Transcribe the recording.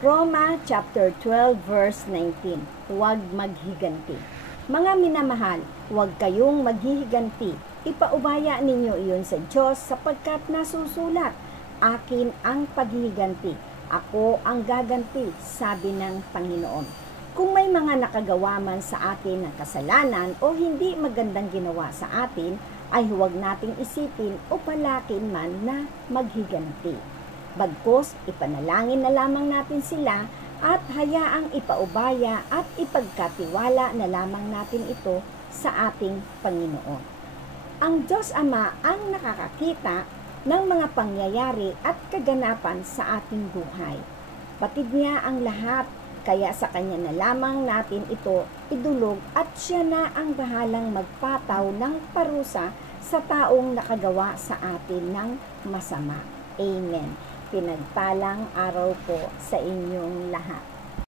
Roma chapter 12 verse 19. Huwag maghiganti. Mga minamahal, huwag kayong maghihiganti. Ipaubaya ninyo iyon sa Diyos sapagkat nasusulat, akin ang paghihiganti. Ako ang gaganti, sabi ng Panginoon. Kung may mga nakagawa man sa atin ng kasalanan o hindi magandang ginawa sa atin, ay huwag nating isipin o palakin man na maghiganti. Bagkus, ipanalangin na lamang natin sila at hayaang ipaubaya at ipagkatiwala na lamang natin ito sa ating Panginoon. Ang Diyos Ama ang nakakakita ng mga pangyayari at kaganapan sa ating buhay. Batid niya ang lahat, kaya sa Kanya na lamang natin ito idulog at Siya na ang bahalang magpataw ng parusa sa taong nakagawa sa atin ng masama. Amen. Pinagpalang araw po sa inyong lahat.